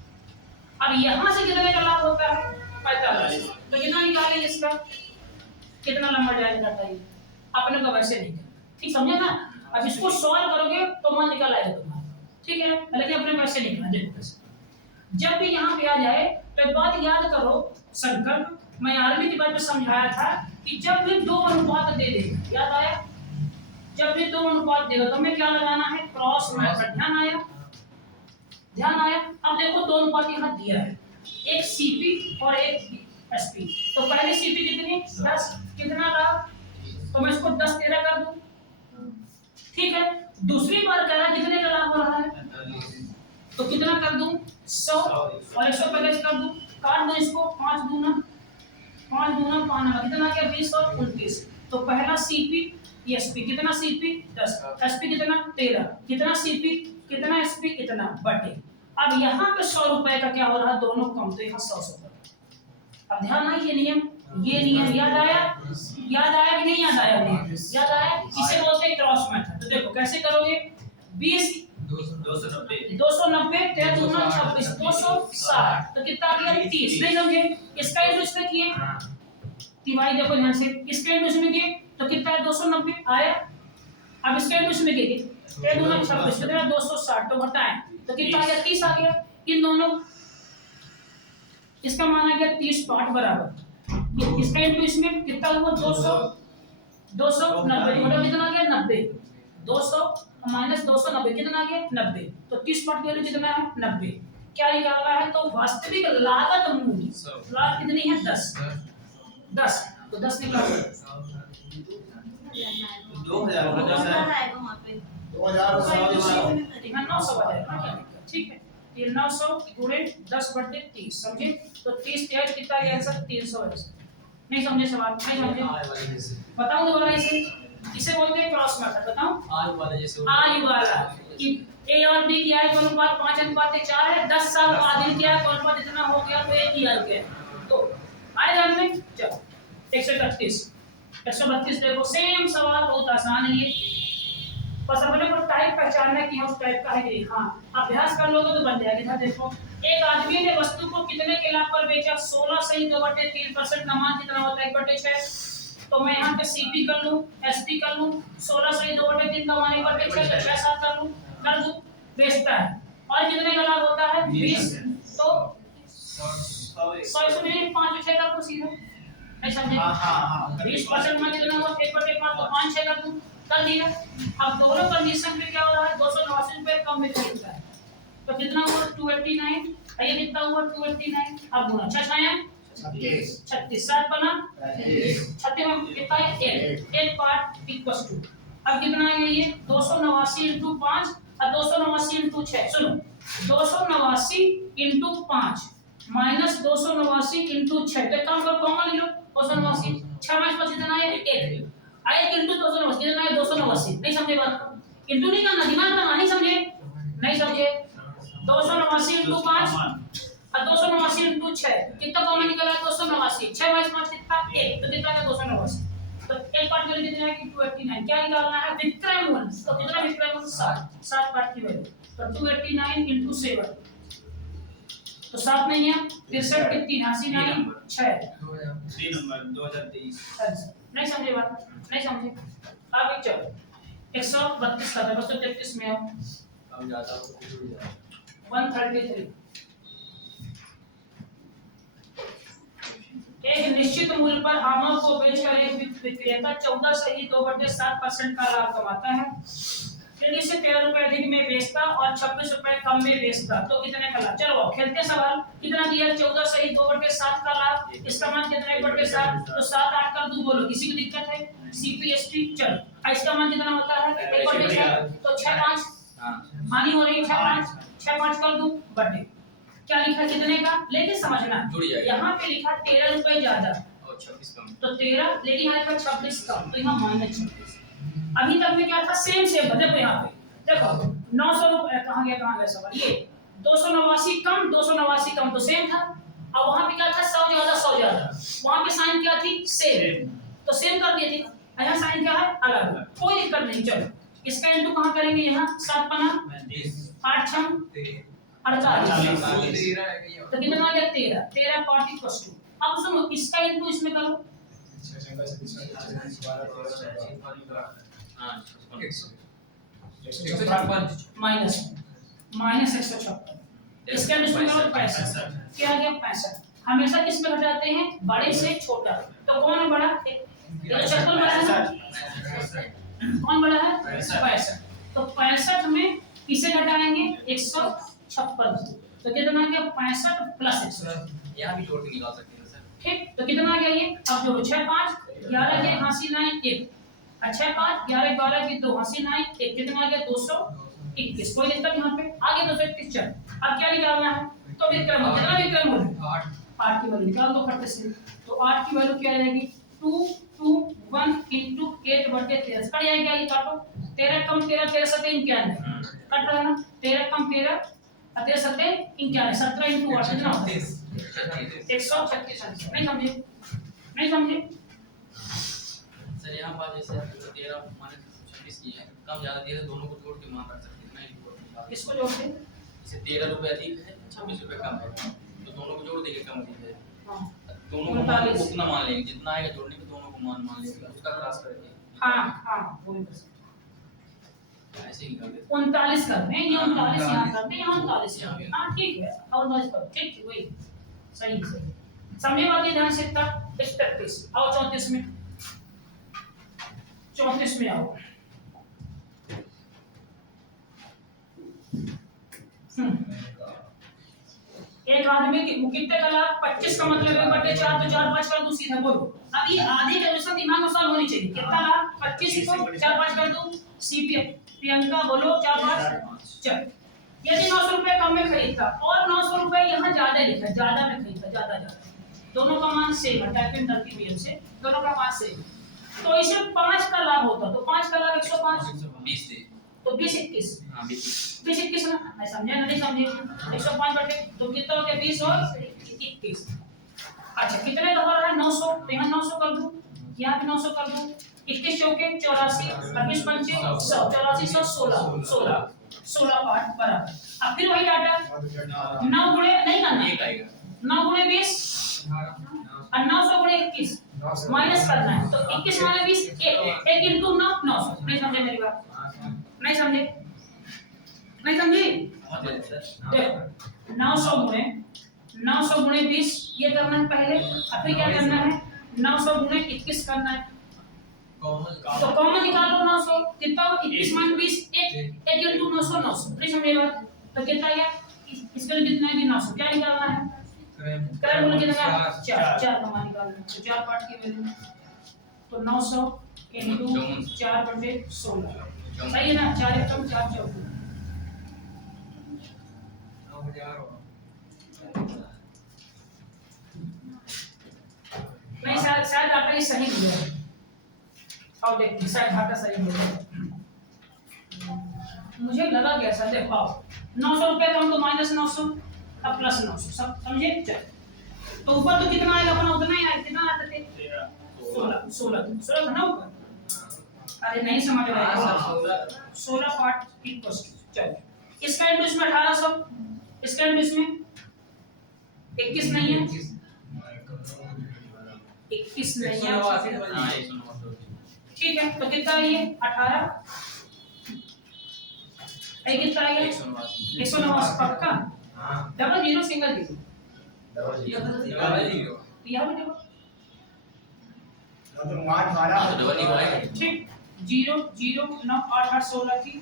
अब यहाँ से कितने का लाभ होता है 45, तो कितना निकालेंगे इसका, कितना नंबर जाएगा बताइए। अपने को वैसे नहीं करना, ठीक समझे ना। अब इसको सॉल्व करोगे तो मन निकल आएगा तुम्हारा, ठीक है। लेकिन अपने वैसे नहीं करना। देखो जब भी यहाँ पे आ जाए तो एक बात याद करो, संकल्प मैं आर्मी की बात में समझाया था कि जब भी 2 अनुपात दे देगा, याद आया? जब भी 2 अनुपात देगा तो हमें क्या लगाना है क्रॉस मेथड। ध्यान आया? ध्यान आया? अब देखो 2 अनुपात यहाँ दिया है, एक सीपी और एक एसपी। तो पहले सीपी कितनी 10, कितना लाभ, तो मैं इसको 10 13 कर दूं, ठीक है। दूसरी बार कह रहा है कितने का लाभ हो रहा है, तो कितना कर दूं 100 और 150 कर दूं, काट दो इसको, 5 दूना 5 कितना गया 20 और 29। तो पहला सीपी एसपी कितना, सीपी 10, एसपी कितना 13, कितना सीपी कितना, एसपी कितना बटे। अब यहाँ पे 100 रुपए का क्या हो रहा है, दोनों कम, तो यहाँ 100 अब ध्यान है, ये नियम याद आया कि नहीं याद आया, याद आया। इसे बोलते हैं क्रॉस मेथड। तो देखो कैसे करोगे, 20 290 13 दूना 26 260, तो कितना आ गया 30, नहीं समझे, इसका इंटू इसमें किए तिवारी, देखो ध्यान से, इसका इंटू इसमें किए तो कितना है 290 आया। अब इसका इंटू इसमें किए 13 दूना 26 कितना 260, तो घटाएं तो कितना आ गया 30 आ गया। इन दोनों इसका मान आ गया 30 पार्ट बराबर, इसका इंटू इसमें कितना हुआ 290 मतलब कितना आ गया 90, 200 माइनस 290 कितना आ गया 90, तो 30 पार्ट की वैल्यू कितना है 90। क्या निकालना है, तो वास्तविक लागत मूल्य लागत कितनी है 10, तो 10 निकालो 900 आ जाएगा, ठीक है। ये 900 गुणे 10 बटे 30, समझे, तो 30 तेज कितना है आंसर 300 है। नहीं समझे सवाल, नहीं समझे, बताऊं दोबारा इसे बोलते हैं क्रॉस मेथड। बताऊं आई वाला कि ए और बी की आई का अनुपात 5:4 है, 10 साल बाद इनकी आई का अनुपात इतना हो गया तो ए की आई के, तो आए ध्यान में। चलो 131 132 देखो, सेम सवाल, बहुत आसान है ये, बस अपने को टाइप पहचानना है कि उस टाइप का है कि हाँ, अभ्यास कर लोगे तो बन जाएगा। देखो, एक आदमी ने वस्तु को कितने के लाभ पर बेचा, 16 सही 2/3%, नमान कितना होता है 1/6, तो मैं यहाँ पे सीपी कर लूं, एसपी कर लूं, 16 सही 2/3 नमान 1/6 तो 6-7 कर लूं, कर दूं, बेचता है और कितने का लाभ होता है 20, तो 100 में 5-6 कर दो सीधा, नहीं समझे, 20% में कितना हुआ 1/5 तो 5-6 कर दूं, कर दिया। अब दोनों कंडीशन में क्या हो रहा है 289 रुपए कम में खरीदता है, तो कितना हुआ 289, ये कितना हुआ 289, अब गुना 6 छाया 36 7 बना 36 में कितना है 8 पार्ट इक्वल्स टू, अब कितना है ये 289 into 5 और 289 into 6, सुनो 289 into 5 माइनस 289 into 6, तो काम करो कॉमन ले लो 289, 6 में 5 कितना है 1 आया इंटू 289 कितना है 289, नहीं समझे बात को, इंटू नहीं करना, दिमाग लगा, नहीं समझे, नहीं समझे, 289 into 5 और 289 into 6 कितना कॉमन निकला 289, 6 में 5 कितना 1, तो कितना है 289, तो एक पार्ट वैल्यू कितना है 289, क्या निकालना है विक्रय मूल्य, तो कितना विक्रय मूल्य 7 पार्ट की वैल्यू, तो 289 into 7, तो 7 नहीं है 63 कितनी 89 6 3 नंबर 2023, नहीं समझे बात, नहीं समझे। अब एक चलो 132 का था, 233 में आओ, अब जाता हूं 133 एक निश्चित मूल्य पर आमों को बेचकर एक विक्रेता 14 सही 2/7% का लाभ कमाता है, यदि इसे 13 रुपए अधिक में बेचता और 26 रुपए कम में बेचता तो कितने का लाभ। चलो खेलते सवाल, कितना दिया 14 सही 2/7 का लाभ, इसका मान कितना है 1/7, तो 7 8 कर दूं, बोलो किसी को दिक्कत है, सीपीएसटी चलो, इसका मान कितना होता है 1/7, तो 6 5 हानि हो रही है 6 5 कर दूं बटे, क्या लिखा कितने का, लेकिन समझना यहाँ पे लिखा 13 रुपए ज्यादा और 26 कम, तो 13, लेकिन यहाँ लिखा 26 कम, तो यहाँ -26। अभी तक में क्या था सेम देखो यहाँ पे देखो 900 रुपए कहाँ गया सवाल, ये 289 कम 289 कम तो सेम था, अब वहाँ पे क्या था 100 ज्यादा, वहाँ पे साइन क्या थी सेम, तो सेम कर दिए थे, यहाँ साइन क्या है अलग, कोई दिक्कत नहीं। चलो इसका इंटू कहाँ करेंगे, यहाँ 7 पना 8 6 48, तो कितना आ गया 13 पार्ट इक्वल्स टू, अब सुनो इसका इंटू इसमें करो, माइनस 156, इसका इंटू करो 65, क्या आ गया 65। हमेशा किस में घटाते हैं बड़े से छोटा, तो कौन है बड़ा, ये चक्कर बड़ा है, कौन बड़ा है 65, तो 65 में किसे घटाएंगे 156, तो कितना आ गया 65 प्लस 100, यहाँ भी जोड़ के निकाल सकते हैं सर, ठीक, तो कितना आ गया ये, अब जोड़ो 6 5 11 के हासी 9 1, अच्छा 5 11 12 की 2 हासी 9 1, कितना आ गया 221, कोई दिक्कत यहाँ पे आगे 231। चल अब क्या निकालना है, तो विक्रम कितना विक्रम मूल्य 8 की वैल्यू निकाल दो फट से, तो 8 की वैल्यू क्या रहेगी 2 2 1 into 8 बटे 13 कट जाएगा ये काटो 13 कम 13 13 सत्ते 91 कट रहा है ना 13 कम 13 13 सत्ते 91 17 into 8 कितना होता है 136 नहीं समझे नहीं समझे सर यहाँ पर जैसे 13 माने 26 की है कम ज्यादा दिया तो दोनों को जोड़ के मान रख सकते हैं ना इसको जोड़ दे जैसे 13 रुपए अधिक है 26 रुपए कम है तो दोनों को जोड़ देंगे कम अधिक है हां दोनों को मान उतना मान लेंगे जितना आएगा जोड़ने पे दोनों को मान लेंगे उसका क्रॉस करके हां हां वो भी ऐसे ही कर देते 39 करते हैं ये 39 यहां करते हैं यहां 39 करते हैं हां ठीक है और 39 करो ठीक है वही सही सही समझे बात ये ध्यान से था 31 आओ 34 में 34 में आओ एक आदमी की कितने का लाभ 25 का मतलब है बटे 4 तो 4 5 कर दो सीधा बोलो अब ये आधे के अनुसार दिमाग में सॉल्व होनी चाहिए कितना लाभ 25 को 4 5 कर दो सीपी प्रियंका बोलो 4 5 चल यदि 900 रुपए कम में खरीदता और 900 रुपए यहाँ ज्यादा लिखा ज्यादा में खरीदता ज्यादा दोनों का मान सेम है टाइपिंग करती हुई से दोनों का मान सेम तो इसे 5 का लाभ होता तो 5 का लाभ 105 20 दे तो 20 21 हां 20 21 ना नहीं समझे नहीं समझे 105 बटे तो कितना हो गया 20 और 21 अच्छा कितने का हो रहा है 900 तो यहाँ 900 कर दूं यहाँ भी 900 कर दूं 21 चौके 84 25 पंचे 100 84 100 16 16 पार्ट बराबर अब फिर वही डाटा 9 गुणे नहीं करना एक आएगा 9 गुणे 20 और 900 गुणे 21 माइनस करना है तो 21 माइनस 20 1 into 9 900 नहीं समझे मेरी बात नहीं समझे नहीं समझी देखो 900 गुणे 20 ये करना है पहले अब फिर क्या करना है 900 गुणे 21 करना है तो कॉमन निकालो 900 कितना 21 माइनस 20 1 into 900 900 नहीं समझे बात तो कितना आया इसके लिए कितना है 900 क्या निकालना है क्रम मूल्य कितना है 4 का मान निकालना है तो 4 पार्ट की वैल्यू तो 900 into 4 बटे 16 सही है ना 4 एकम 4 चौके नहीं शायद डाटा ये सही दिया है और देखिए शायद डाटा सही दिया है मुझे लगा क्या सर देखो 900 रुपए कम तो माइनस 900 अब प्लस 900 सब समझे चल तो ऊपर तो कितना आएगा अपना उतना ही आएगा कितना आते थे 16 ना ऊपर अरे नहीं समझ रहे हैं 16 पार्ट इक्वल्स चल इसका इंटू इसमें 1800 इसका इंटू इसमें 21 नहीं है 21 नहीं है हां 189 ठीक है तो कितना है ये 18 ये कितना है 189 पक्का हां double zero single zero double zero यहां पे देखो तो 18 डबल जीरो आएगा ठीक 0 0 9 8 8 16 की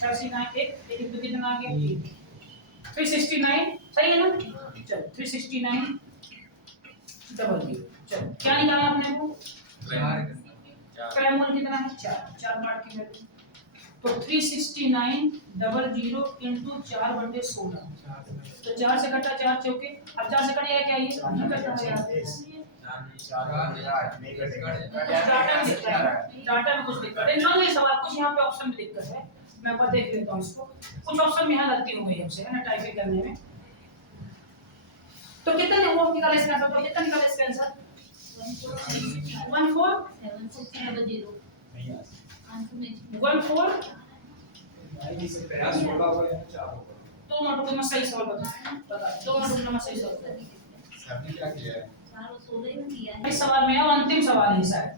89 एक तो कितना आ गया 369 सही है ना चल 369 डबल जीरो चल क्या निकालना अपने को क्रम मूल्य कितना है 4 पार्ट की वैल्यू तो 369 डबल जीरो into 4 बटे 16 तो 4 से कटा 4 चौके अब 4 से कट जाएगा क्या ये नहीं कटता है यार डाटा में कुछ दिक्कत है ना ये सवाल कुछ यहाँ पे ऑप्शन में दिक्कत है मैं ऊपर देख लेता हूँ इसको कुछ ऑप्शन में यहाँ गलती हो गई हमसे है ना टाइपिंग करने में तो कितना वो निकाला इसका आंसर तो कितना निकाला इसका आंसर 14 तो नोट में सही सवाल बता दो नोट में सही सवाल सबने क्या किया है इस सवाल में है और अंतिम सवाल है शायद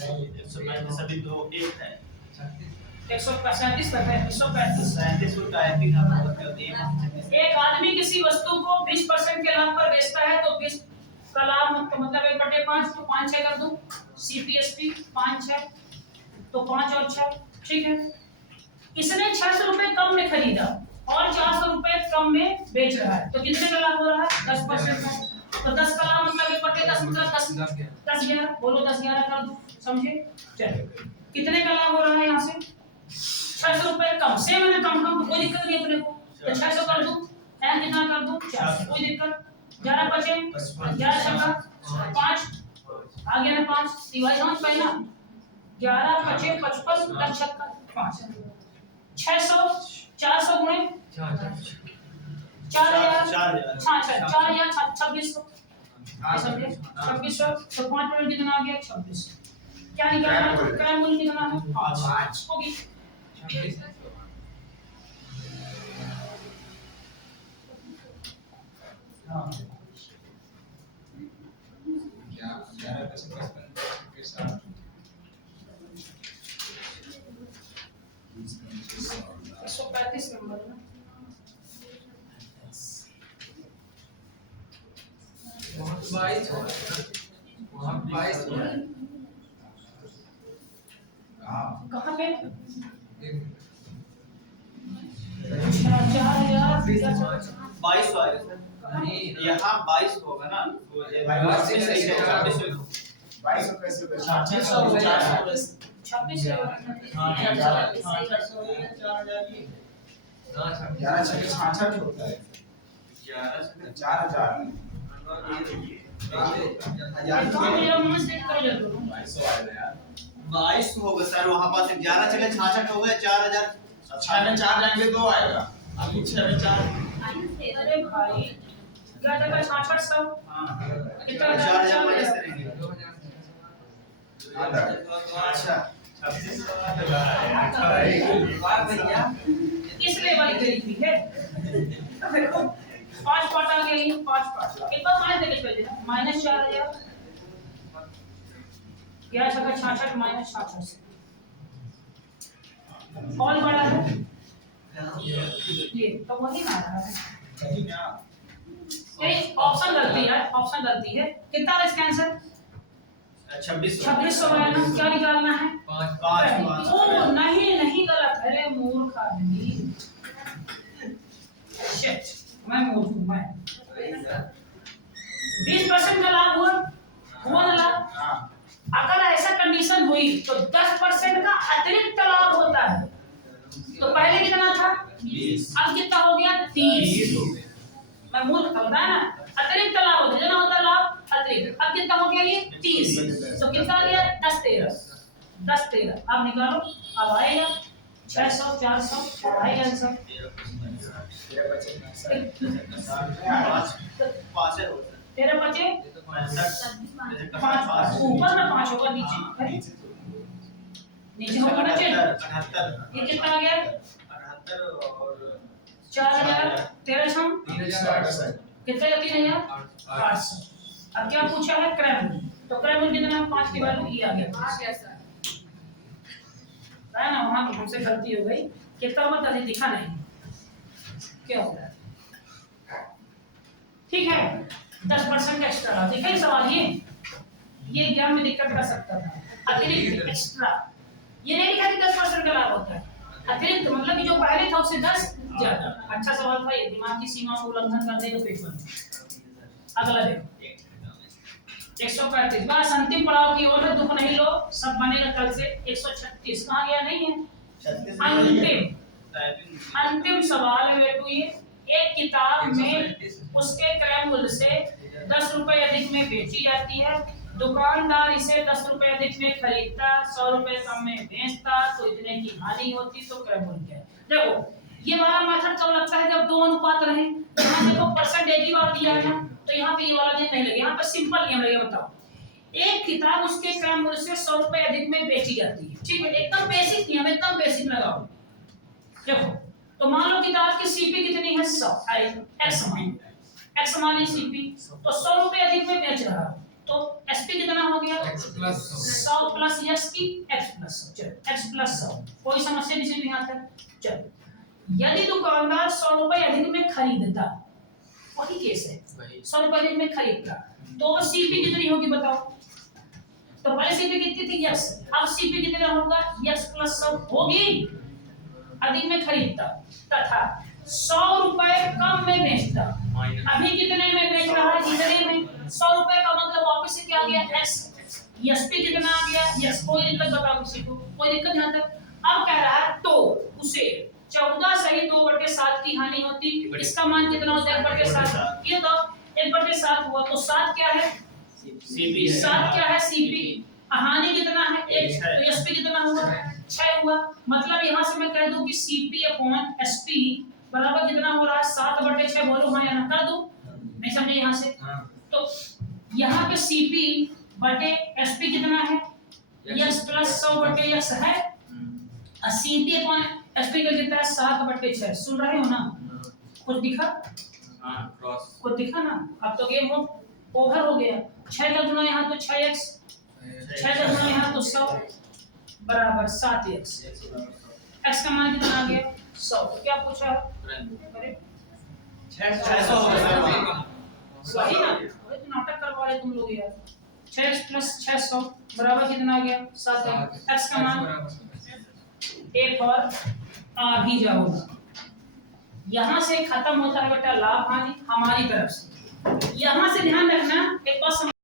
नहीं 135 सभी दो एक है 135 तक है 135 37 को टाइपिंग हम लोग करते हैं एक आदमी किसी वस्तु को 20% के लाभ पर बेचता है तो 20 का लाभ मतलब 1/5 तो 5 6 कर दूं सीपीएसपी 5 6 तो 5 और 6 ठीक है इसने 600 रुपए कम में खरीदा और 400 रुपए कम में बेच रहा है तो कितने का लाभ हो रहा है 10% का तो 10 का लाभ मतलब 1/10 मतलब 10 11 बोलो 10 11 कर दो समझे चलो कितने का लाभ हो रहा है यहाँ से 600 रुपए कम से मैंने कम तो कोई दिक्कत नहीं अपने को तो 600 कर दूं है कितना कर दूं 400 कोई दिक्कत 11 बचे 11 छक्का 5 आ गया ना 5 दिवाली समझ पाए ना 11 5 55 10 छक्का 5 600 400 गुणे 4000 4000 2600 समझे 2600 तो 5 मिनट कितना आ गया 2600 क्या निकालना है क्रय मूल्य कितना है 5 होगी 26 हाँ 11 पैसे 55 के साथ 135 नंबर ना वहाँ 22 हो रहा है ना वहाँ 22 हो रहा है कहाँ पे एक 4000 22 आएगा सर नहीं यहाँ 22 होगा ना तो ये 22 पैसे 26 हाँ 11 छक्के 66 होता है 4000 22 होगा सर वहाँ पास 11 चले 66 हो गए 4000 6 में 4 जाएंगे 2 आएगा अभी 6 में 4 अरे भाई क्या जगह 6600 कितना 4000 माइनस करेंगे 2000 अच्छा इस लेवल की गरीबी है देखो 5 पार्ट आ गए 5 पार्ट एक बार माइनस देके चल देना माइनस 4000 क्या सका 66 माइनस 66 से कौन बड़ा है ये तो वही ना रहा है कहीं ना ये ऑप्शन गलती है कितना है इसका आंसर 2600 है ना क्या निकालना है 5 ओ नहीं गलत अरे मूर्ख आदमी शिट मैं मूर्ख हूं मैं 20% का लाभ हुआ ना लाभ हाँ अगर ऐसा कंडीशन हुई तो 10% का अतिरिक्त लाभ होता है तो पहले कितना था 20 अब कितना हो गया 30 मैं मूर्ख था बताया ना अतिरिक्त लाभ होता है जितना होता है लाभ अतिरिक्त अब कितना हो गया ये 30 तो कितना आ गया 10 13 अब निकालो अब आएगा 600 400 आएगा आंसर तेरे बच्चे तेरे बचे 5 ऊपर में 5 होगा नीचे नीचे होगा ना चेक 78 ये कितना आ गया 78 और 4000 1300 3000 कितना है 3800 अब क्या पूछा है क्रय मूल्य तो क्रय मूल्य कितना है 5 की वैल्यू ये आ गया है ना वहां तो हमसे गलती हो गई कितना मत अभी दिखा नहीं क्या हो रहा है ठीक है 10% एक्स्ट्रा ठीक है सवाल ये एग्जाम में दिक्कत कर सकता था अतिरिक्त एक्स्ट्रा ये नहीं लिखा कि 10% का लाभ होता है अतिरिक्त मतलब कि जो पहले था उससे 10 ज्यादा अच्छा सवाल था ये दिमाग की सीमा को उल्लंघन करने का पेपर अगला देखो 135 बस अंतिम पड़ाव की ओर है दुख नहीं लो सब बनेगा कल से 136 कहां गया नहीं है अंतिम सवाल है बेटू ये एक किताब में उसके क्रय मूल्य से 10 रुपए अधिक में बेची जाती है दुकानदार इसे 10 रुपए अधिक में खरीदता 100 रुपए कम में बेचता तो इतने की हानि होती तो क्रय मूल्य क्या है देखो ये वाला मेथड कब लगता है जब दो अनुपात रहे यहां देखो परसेंटेज ही बात दिया है ना तो यहाँ पे ये वाला नियम नहीं लगे यहाँ पे सिंपल नियम लगे बताओ एक किताब उसके क्रय मूल्य से 100 रुपए अधिक में बेची जाती है ठीक है एकदम बेसिक नियम एकदम बेसिक लगाओ देखो तो मान लो किताब की सीपी कितनी है 100 एक्स मान सीपी तो 100 रुपए अधिक में बेच रहा तो एसपी कितना हो गया x plus 100 प्लस एक्स की x प्लस 100 चलो x प्लस 100 कोई समस्या नहीं सिर्फ यहाँ तक चलो यदि दुकानदार 100 रुपए अधिक में खरीदता वही केस है 100 रुपए अधिक में खरीदता तो सीपी कितनी होगी बताओ तो पहले सीपी कितनी थी x अब सीपी कितना होगा x प्लस 100 होगी अधिक में खरीदता तथा 100 रुपए कम में बेचता अभी कितने में बेच रहा है इतने में 100 रुपए का मतलब वापस से क्या आ गया x एसपी कितना आ गया यस कोई दिक्कत बताओ किसी को कोई दिक्कत यहां तक अब कह रहा है तो उसे 14 सही 2/7 की हानि होती इसका मान कितना होता है 1/7 ये तो 1/7 हुआ तो 7 क्या है सीपी 7 क्या है सीपी, हानि कितना है 1, तो एसपी कितना हुआ 6 हुआ। मतलब यहाँ से मैं कह दूं कि सीपी अपॉन एसपी बराबर कितना हो रहा है 7/6। बोलो हाँ या ना, कर दूं, नहीं समझे यहाँ से। तो यहाँ पे सीपी बटे एसपी कितना है x प्लस 100/x है, और सीपी अपॉन एसपी का कितना है 7/6। सुन रहे हो ना, कुछ दिखा? हाँ क्रॉस कुछ दिखा ना? अब तो गेम ओवर हो गया। 6 का गुना यहाँ तो 6x, 6 का गुना यहाँ तो 100 बराबर 7x। x का मान कितना आ गया 100। क्या पूछा है? अरे 600 हो गया सही ना, वही तो नाटक करवा रहे तुम लोग यार। 6x प्लस 600 बराबर कितना आ गया 7x। x का मान एक और आ भी जाओगा। यहाँ से खत्म होता है बेटा लाभ हानि हमारी तरफ से। यहाँ से ध्यान रखना एक बात